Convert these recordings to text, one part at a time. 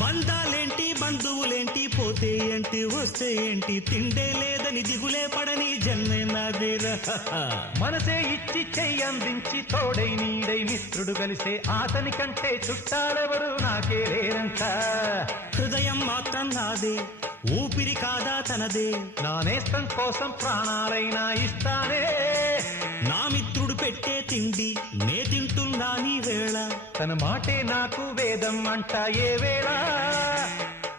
బంధాలేంటి బంధువులేంటి పోతే ఏంటి వస్తే ఏంటి తిండే లేదని దిగులే పడని జన్మే నాదేరా. మనసే ఇచ్చి చెయ్యందించి తోడై నీడై మిత్రుడు కలిసే అతని కంటే చుట్టాలెవరు నాకే లేరంట. హృదయం మాత్రం నాదే, ఊపిరి కాదా తనదే, నా నేస్తం కోసం ప్రాణాలైనా ఇస్తానే. నా మిత్రుడు పెట్టే తిండి నే తింటున్నా నీ వేళ, తన మాటే నాకు వేదం అంట ఏ వేళ.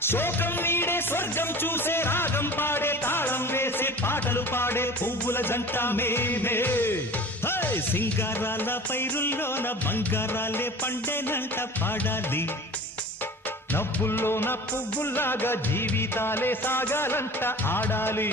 శోకం వీడే స్వర్గం చూసే రాగం పాడే తాళం వేసే పాటలు పాడే పువ్వుల జంట మేమే. సింగారాల పైరుల్లోన బంగారాలే పండేనంట పాడాలి. నవ్వుల్లోన పువ్వుల్లాగా జీవితాలే సాగాలంట ఆడాలి.